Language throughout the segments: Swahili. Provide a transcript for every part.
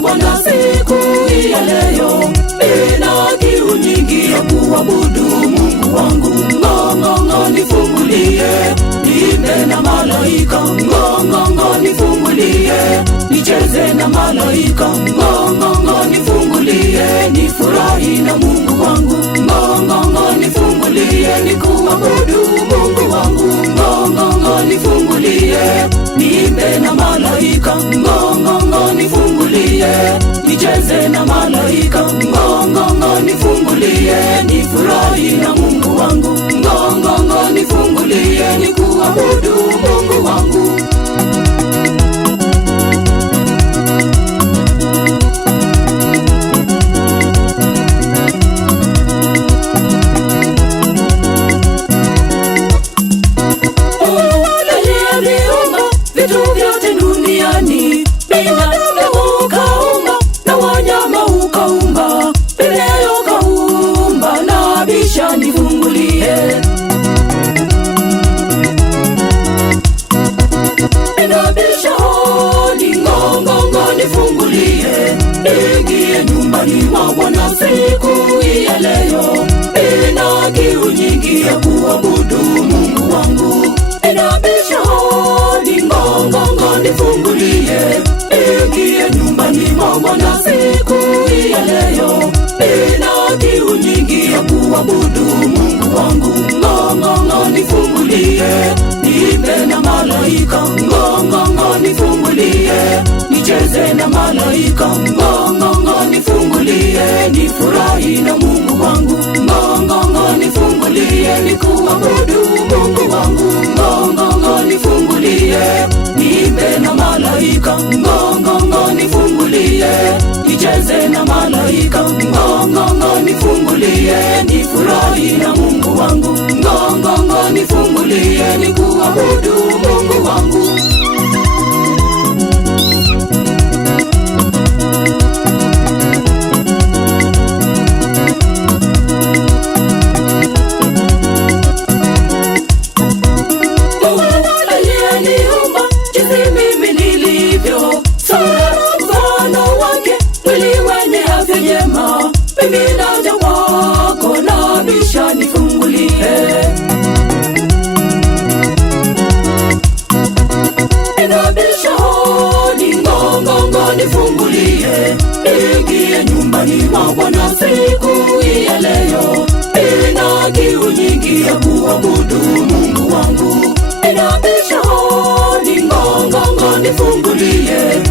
mwa Bwana siku hii ya leo. Nina kiu nyingi ya kuabudu Mungu wangu. Ngongongo nifungulie, niimbe na malaika. Ngongongo nifungulie, nicheze na malaika. Ngongongo nifungulie, nifurahi na Mungu wangu. Ngongongo nifungulie, nikuabudu Mungu wangu. Ngongongo nifungulie, niimbe na malaika. Ngongongo nifungulie, nicheze na malaika. Ngongongo nifungulie, nifurahi na Mungu wangu. Ngongongo nifungulie, nikuabudu Mungu wangu. Vitu vyote duniani, binadamu ukaumba na wanyama ukaumba, Biblia ukaumba na bisha nifungulie. Ninabisha hodi, ngongongo nifungulie. Ingie nyumbani mwa Bwana siku hii ya leo. Nina kiu nyingi ya kuabudu Mungu wangu. Ninabisha hodi, ngongongo nifungulie. Ingie nyumbani mwa Bwana siku hii ya leo. Nina kiu nyingi ya kuabudu Mungu wangu. Ngongongo nifungulie, niimbe na malaika. Ngongongo nifungulie, nicheze na malaika. Ngongongo nifungulie, nifurahi na Mungu wangu. Ngongongo nifungulie, nikuabudu Mungu wangu. Ngongongo nifungulie, niimbe na malaika. Ngongongo nifungulie, nicheze na malaika. Ngongongo nifungulie, nifurahi na Mungu wangu. Ngongongo nifungulie, nikuabudu Mungu wangu. Mimi naja kwako na bisha nifungulie. Ninabisha hodi, ngongongo nifungulie. Ingie nyumbani mwa Bwana siku hii ya leo. Nina kiu nyingi ya kuabudu Mungu wangu. Ninabisha hodi, ngongongo nifungulie.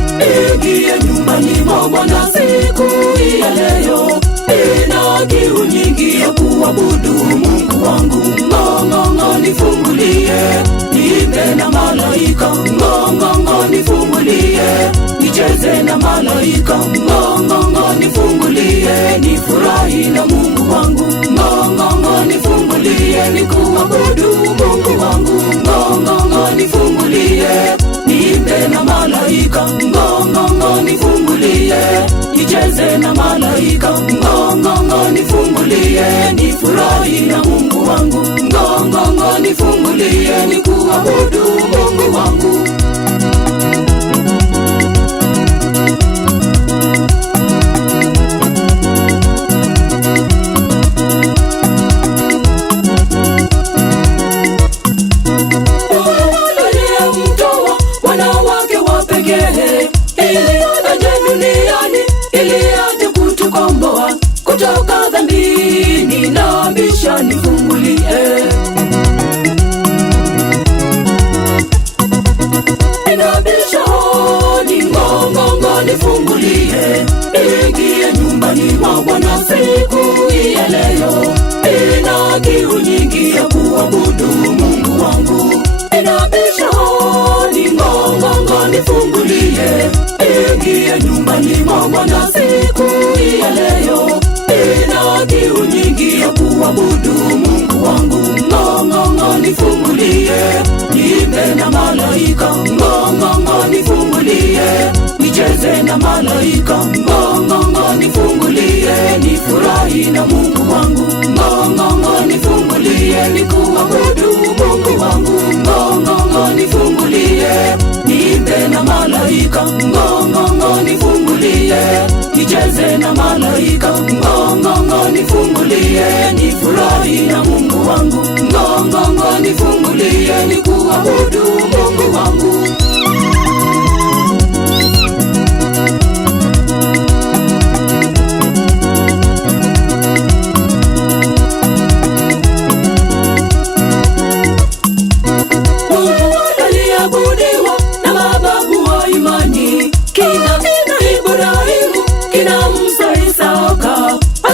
Ingie nyumbani mwa Bwana siku hii ya leo. Nina kiu nyingi ya kuabudu Mungu wangu. Ngongongo nifungulie, niimbe na malaika. Ngongongo nifungulie, nicheze na malaika. Ngongongo nifungulie, nifurahi na Mungu wangu. Ngongongo nifungulie, nikuabudu Mungu wangu. Ngongongo nifungulie, niimbe na malaika. Ngongongo nifungulie, nicheze na malaika. Ngongongo nifungulie, nifurahi na Mungu wangu. Ngongongo nifungulie, nikuabudu Mungu wangu. Wanawake wa pekee ili aje duniani, ili aje kutukomboa kutoka dhambini, na bisha nifungulie. Ninabisha hodi, ngongongo nifungulie. Ingie nyumbani mwa Bwana siku hii ya leo. Nina kiu nyingi ya kuabudu Mungu wangu. Ninabisha hodi, ngongongo nifungulie. Ingie nyumbani mwa Bwana siku hii ya leo. Nina kiu nyingi ya kuabudu Mungu wangu. Ngongongo nifungulie, niimbe na malaika. Ngongongo nifungulie, nicheze na malaika. Ngongongo nifungulie, nifurahi na Mungu wangu. Ngongongo nifungulie, nikuabudu Mungu wangu. Ngongongo nifungulie, niimbe na malaika. Ngongongo nifungulie, na malaika. Ngongongo nifungulie, nifurahi na Mungu wangu. Ngongongo nifungulie, nikuabudu Mungu wangu.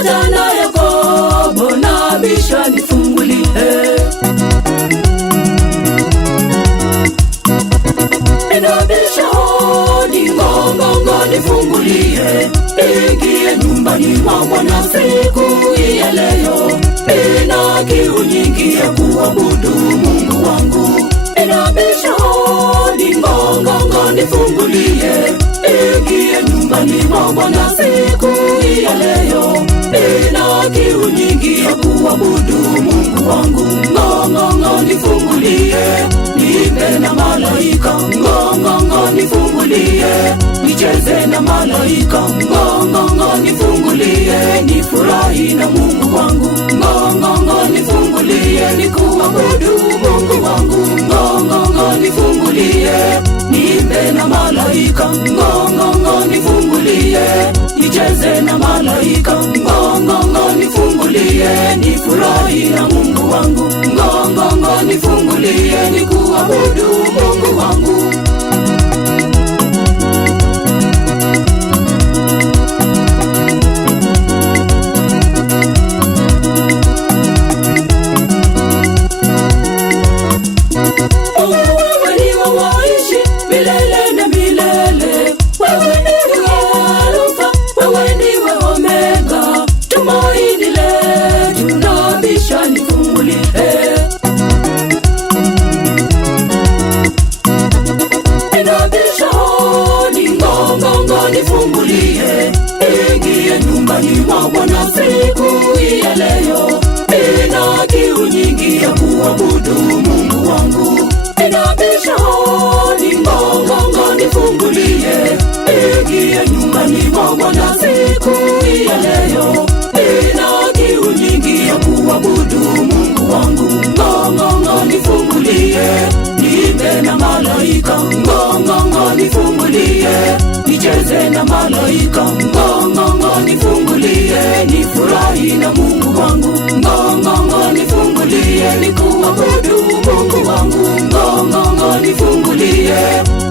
Jana Yakobo na bisha nifungulie, nabisha hodi, ngongongo nifungulie. Ingie nyumbani mwa Bwana siku ya leo, nina kiu nyingi ya kuabudu Mungu wangu. Nabisha hodi, ngongongo nifungulie. Ingie nyumbani mwa Bwana siku ya leo, nina kiu nyingi ya kuabudu Mungu wangu. Ngongongo nifungulie, niimbe na malaika. Ngongongo nifungulie, nicheze na malaika. Ngongongo nifungulie, nifurahi na Mungu wangu. Ngongongo nifungulie, nikuabudu Mungu wangu. Ngongongo nifungulie, niimbe na malaika. Ngongongo nifungulie, nicheze na malaika. Ngongongo nifungulie, nifurahi na Mungu wangu. Ngongongo nifungulie, nikuabudu Mungu wangu. Nifungulie, ingie nyumbani mwa Bwana siku ya leo, nina kiu nyingi ya kuabudu Mungu wangu. Nabisha hodi, ngongongo nifungulie. Ingie nyumbani mwa Bwana siku ya leo, nina kiu nyingi ya kuabudu Mungu wangu. Ngongongo nifungulie, niimbe na malaika. Ngongongo nifungulie, nicheze na malaika. Ngongongo nifungulie, nifurahi na Mungu wangu. Ngongongo nifungulie, nikuabudu Mungu wangu. Ngongongo nifungulie,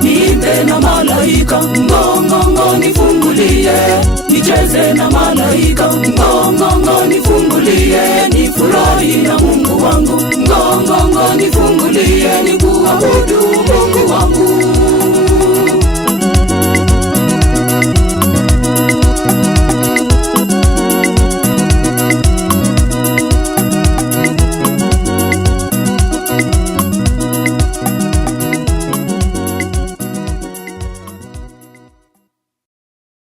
niimbe na malaika. Ngongongo nifungulie, nicheze na malaika. Ngongongo nifungulie, nifurahi na Mungu wangu. Ngongongo nifungulie, nikuabudu Mungu wangu.